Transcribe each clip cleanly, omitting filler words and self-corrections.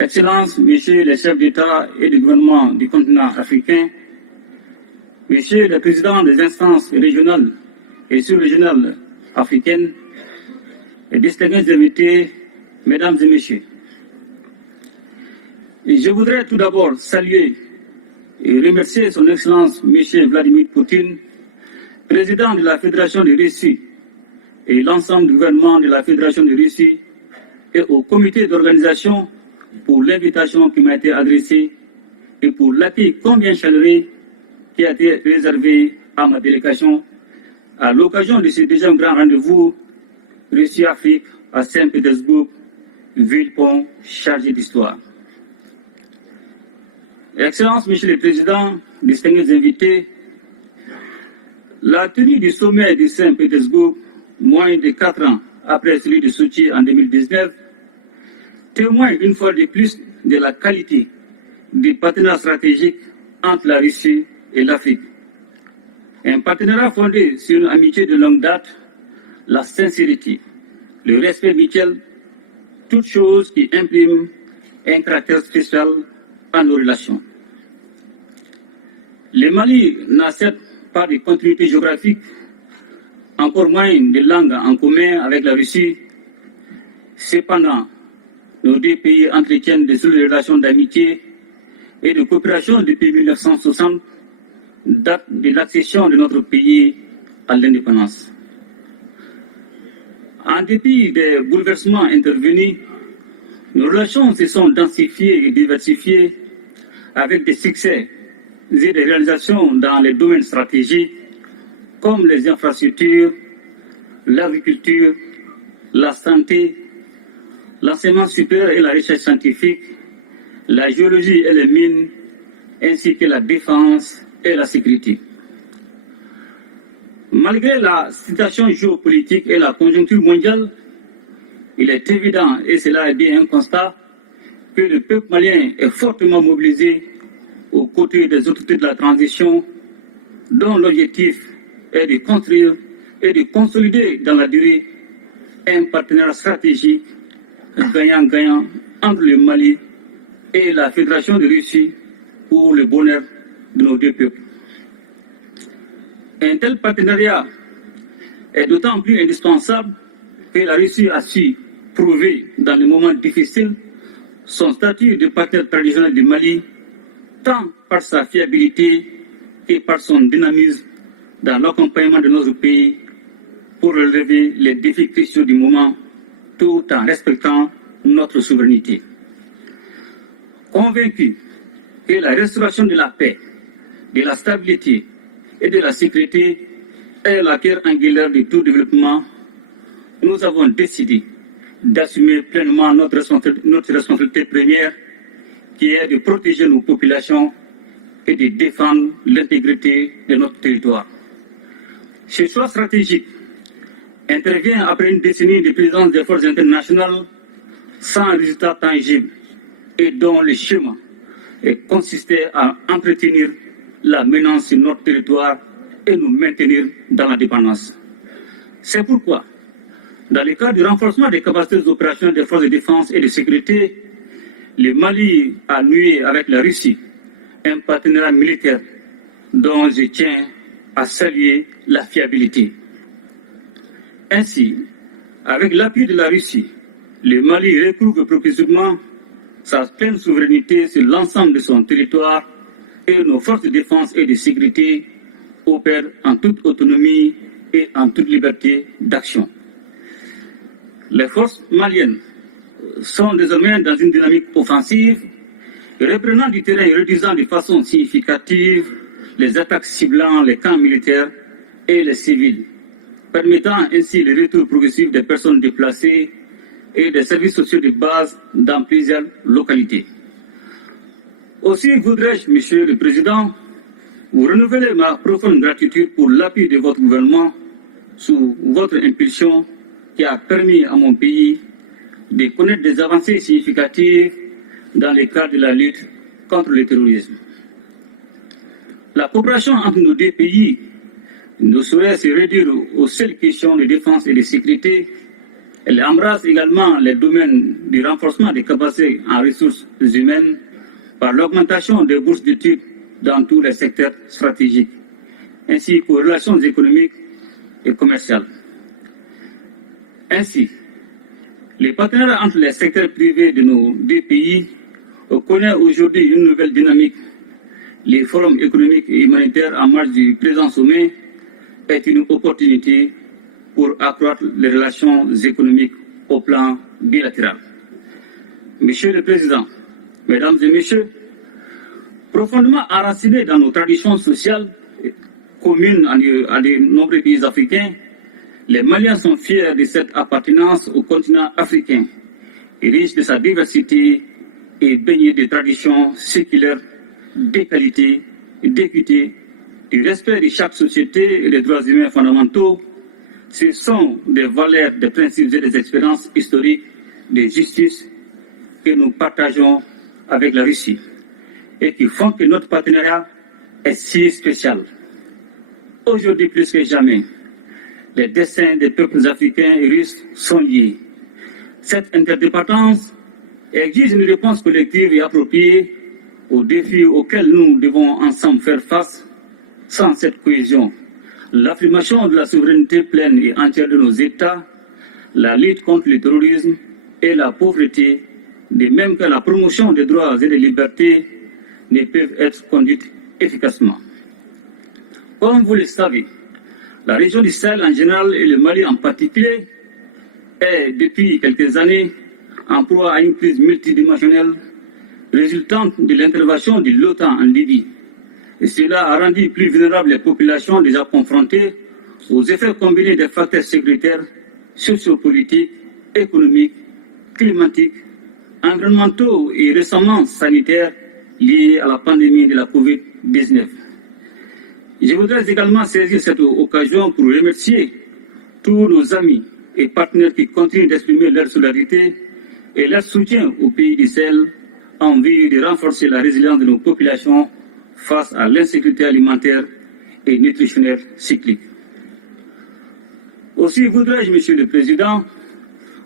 Excellences, Messieurs les chefs d'État et de gouvernement du continent africain, Messieurs les présidents des instances régionales et sous-régionales africaines, et distingués invités, Mesdames et Messieurs. Et je voudrais tout d'abord saluer et remercier Son Excellence M. Vladimir Poutine, président de la Fédération de Russie, et l'ensemble du gouvernement de la Fédération de Russie, et au comité d'organisation pour l'invitation qui m'a été adressée et pour l'accueil combien chaleureux qui a été réservé à ma délégation à l'occasion de ce deuxième grand rendez-vous Russie-Afrique à Saint-Pétersbourg, ville-pont chargée d'histoire. Excellences, Monsieur le Président, distingués invités, la tenue du sommet de Saint-Pétersbourg, moins de 4 ans après celui de Sochi en 2019, témoigne une fois de plus de la qualité du partenariat stratégique entre la Russie et l'Afrique. Un partenariat fondé sur une amitié de longue date, la sincérité, le respect mutuel, toutes choses qui impriment un caractère spécial à nos relations. Le Mali n'a certes pas de continuité géographique, encore moins de langue en commun avec la Russie. Cependant, nos deux pays entretiennent de solides relations d'amitié et de coopération depuis 1960, date de l'accession de notre pays à l'indépendance. En dépit des bouleversements intervenus, nos relations se sont densifiées et diversifiées avec des succès et des réalisations dans les domaines stratégiques comme les infrastructures, l'agriculture, la santé, l'enseignement supérieur et la recherche scientifique, la géologie et les mines, ainsi que la défense et la sécurité. Malgré la situation géopolitique et la conjoncture mondiale, il est évident, et cela est bien un constat, que le peuple malien est fortement mobilisé aux côtés des autorités de la transition, dont l'objectif est de construire et de consolider dans la durée un partenariat stratégique gagnant-gagnant entre le Mali et la Fédération de Russie pour le bonheur de nos deux peuples. Un tel partenariat est d'autant plus indispensable que la Russie a su prouver dans les moments difficiles son statut de partenaire traditionnel du Mali, tant par sa fiabilité que par son dynamisme dans l'accompagnement de notre pays pour relever les défis cruciaux du moment, tout en respectant notre souveraineté. Convaincu que la restauration de la paix, de la stabilité et de la sécurité est la pierre angulaire de tout développement, nous avons décidé d'assumer pleinement notre responsabilité première, qui est de protéger nos populations et de défendre l'intégrité de notre territoire. Ce choix stratégique intervient après une décennie de présence des forces internationales sans résultat tangible et dont le schéma consistait à entretenir la menace sur notre territoire et nous maintenir dans la dépendance. C'est pourquoi, dans le cadre du renforcement des capacités d'opération des forces de défense et de sécurité, le Mali a noué avec la Russie un partenariat militaire dont je tiens à saluer la fiabilité. Ainsi, avec l'appui de la Russie, le Mali recouvre progressivement sa pleine souveraineté sur l'ensemble de son territoire et nos forces de défense et de sécurité opèrent en toute autonomie et en toute liberté d'action. Les forces maliennes sont désormais dans une dynamique offensive, reprenant du terrain et réduisant de façon significative les attaques ciblant les camps militaires et les civils, permettant ainsi le retour progressif des personnes déplacées et des services sociaux de base dans plusieurs localités. Aussi voudrais-je, Monsieur le Président, vous renouveler ma profonde gratitude pour l'appui de votre gouvernement sous votre impulsion qui a permis à mon pays de connaître des avancées significatives dans le cadre de la lutte contre le terrorisme. La coopération entre nos deux pays ne saurait se réduire aux seules questions de défense et de sécurité, Elle embrasse également les domaines du renforcement des capacités en ressources humaines par l'augmentation des bourses d'études dans tous les secteurs stratégiques, ainsi qu'aux relations économiques et commerciales. Ainsi, les partenariats entre les secteurs privés de nos deux pays connaissent aujourd'hui une nouvelle dynamique. Les forums économiques et humanitaires en marge du présent sommet est une opportunité pour accroître les relations économiques au plan bilatéral. Monsieur le Président, Mesdames et Messieurs, profondément enracinés dans nos traditions sociales communes à de nombreux pays africains, les Maliens sont fiers de cette appartenance au continent africain, riche de sa diversité et baigné de traditions séculaires, d'égalité, d'équité, du respect de chaque société et des droits humains fondamentaux. Ce sont des valeurs, des principes et des expériences historiques de justice que nous partageons avec la Russie et qui font que notre partenariat est si spécial. Aujourd'hui plus que jamais, les destins des peuples africains et russes sont liés. Cette interdépendance exige une réponse collective et appropriée aux défis auxquels nous devons ensemble faire face. Sans cette cohésion, l'affirmation de la souveraineté pleine et entière de nos États, la lutte contre le terrorisme et la pauvreté, de même que la promotion des droits et des libertés, ne peuvent être conduites efficacement. Comme vous le savez, la région du Sahel en général et le Mali en particulier est depuis quelques années en proie à une crise multidimensionnelle résultante de l'intervention de l'OTAN en Libye. Et cela a rendu plus vulnérables les populations déjà confrontées aux effets combinés des facteurs sécuritaires, sociopolitiques, économiques, climatiques, environnementaux et récemment sanitaires liés à la pandémie de la COVID-19. Je voudrais également saisir cette occasion pour remercier tous nos amis et partenaires qui continuent d'exprimer leur solidarité et leur soutien au pays du Sahel en vue de renforcer la résilience de nos populations face à l'insécurité alimentaire et nutritionnelle cyclique. Aussi voudrais-je, Monsieur le Président,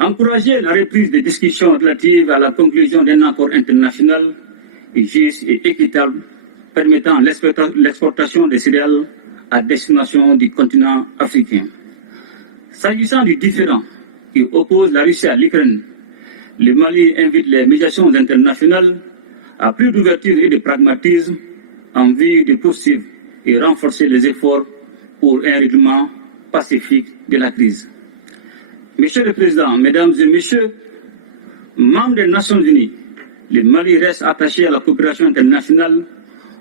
encourager la reprise des discussions relatives à la conclusion d'un accord international juste et équitable permettant l'exportation des céréales à destination du continent africain. S'agissant du différend qui oppose la Russie à l'Ukraine, le Mali invite les médiations internationales à plus d'ouverture et de pragmatisme en vue de poursuivre et renforcer les efforts pour un règlement pacifique de la crise. Monsieur le Président, Mesdames et Messieurs, membres des Nations Unies, le Mali reste attaché à la coopération internationale,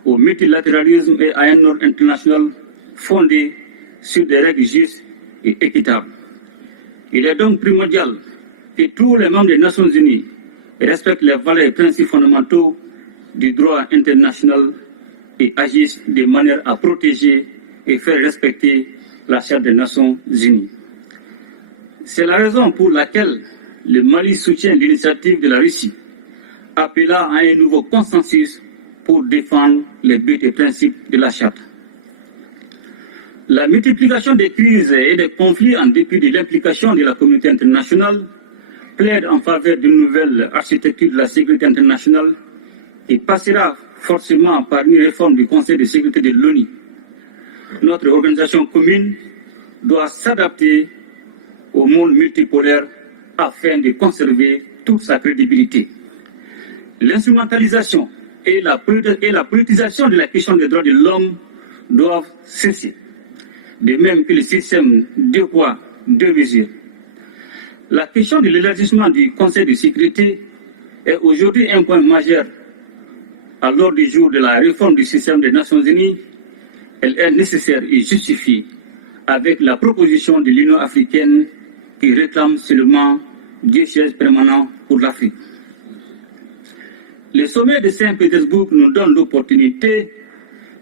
au multilatéralisme et à un ordre international fondé sur des règles justes et équitables. Il est donc primordial que tous les membres des Nations Unies respectent les valeurs et principes fondamentaux du droit international et agissent de manière à protéger et faire respecter la Charte des Nations Unies. C'est la raison pour laquelle le Mali soutient l'initiative de la Russie, appelant à un nouveau consensus pour défendre les buts et principes de la Charte. La multiplication des crises et des conflits en dépit de l'implication de la communauté internationale plaide en faveur d'une nouvelle architecture de la sécurité internationale qui passera forcément par une réforme du Conseil de sécurité de l'ONU. Notre organisation commune doit s'adapter au monde multipolaire afin de conserver toute sa crédibilité. L'instrumentalisation et la politisation de la question des droits de l'homme doivent cesser, de même que le système deux poids, deux mesures. La question de l'élargissement du Conseil de sécurité est aujourd'hui un point majeur à l'ordre du jour de la réforme du système des Nations Unies. Elle est nécessaire et justifiée avec la proposition de l'Union africaine qui réclame seulement 10 sièges permanents pour l'Afrique. Le sommet de Saint-Pétersbourg nous donne l'opportunité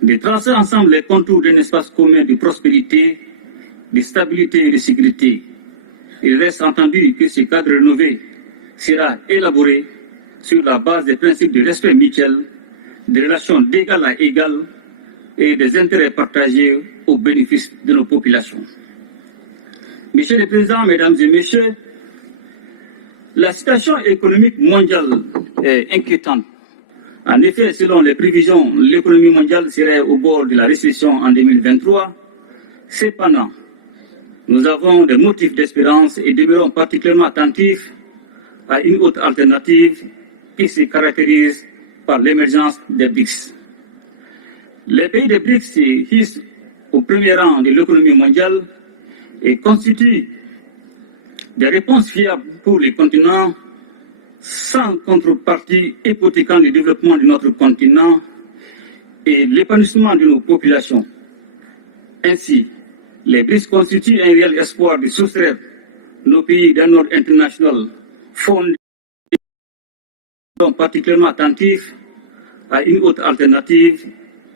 de tracer ensemble les contours d'un espace commun de prospérité, de stabilité et de sécurité. Il reste entendu que ce cadre rénové sera élaboré sur la base des principes de respect mutuel, des relations d'égal à égal et des intérêts partagés au bénéfice de nos populations. Monsieur le Président, Mesdames et Messieurs, La situation économique mondiale est inquiétante. En effet, selon les prévisions, l'économie mondiale serait au bord de la récession en 2023. Cependant, nous avons des motifs d'espérance et demeurons particulièrement attentifs à une autre alternative qui se caractérise par l'émergence des BRICS. Les pays des BRICS se hissent au premier rang de l'économie mondiale et constituent des réponses fiables pour les continents sans contrepartie hypothéquant le développement de notre continent et l'épanouissement de nos populations. Ainsi, les BRICS constituent un réel espoir de soustraire nos pays d'un ordre international fondé particulièrement attentifs à une autre alternative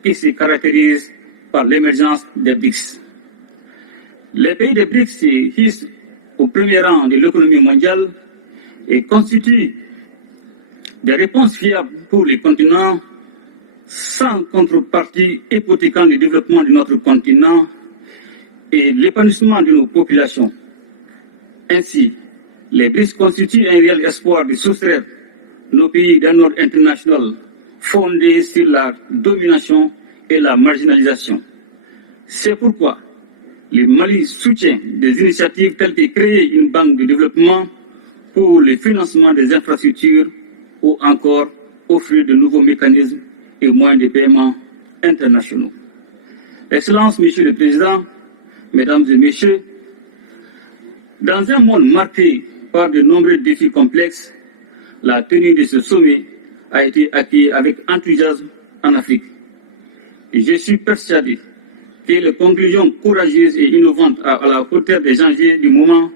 qui se caractérise par l'émergence des BRICS. Les pays des BRICS se hissent au premier rang de l'économie mondiale et constituent des réponses fiables pour les continents sans contrepartie hypothéquant le développement de notre continent et l'épanouissement de nos populations. Ainsi, les BRICS constituent un réel espoir de soustraire nos pays d'un ordre international fondé sur la domination et la marginalisation. C'est pourquoi le Mali soutient des initiatives telles que créer une banque de développement pour le financement des infrastructures ou encore offrir de nouveaux mécanismes et moyens de paiement internationaux. Excellences, Monsieur le Président, Mesdames et Messieurs, dans un monde marqué par de nombreux défis complexes, la tenue de ce sommet a été accueillie avec enthousiasme en Afrique. Et je suis persuadé que les conclusions courageuses et innovantes à la hauteur des enjeux du moment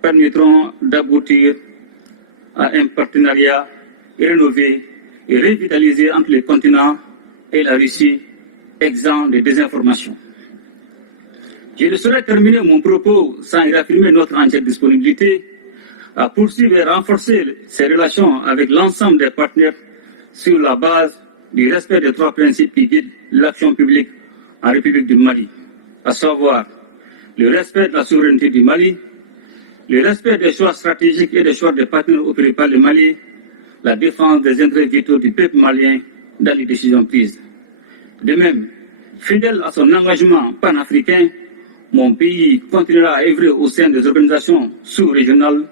permettront d'aboutir à un partenariat rénové et revitalisé entre les continents et la Russie, exempt de désinformation. Je ne saurais terminer mon propos sans réaffirmer notre entière disponibilité à poursuivre et renforcer ces relations avec l'ensemble des partenaires sur la base du respect des trois principes qui guident l'action publique en République du Mali, à savoir le respect de la souveraineté du Mali, le respect des choix stratégiques et des choix des partenaires opérés par le Mali, la défense des intérêts vitaux du peuple malien dans les décisions prises. De même, fidèle à son engagement panafricain, mon pays continuera à œuvrer au sein des organisations sous-régionales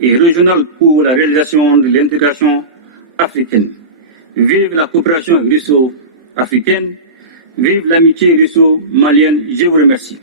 et régionales pour la réalisation de l'intégration africaine. Vive la coopération russo-africaine, vive l'amitié russo-malienne. Je vous remercie.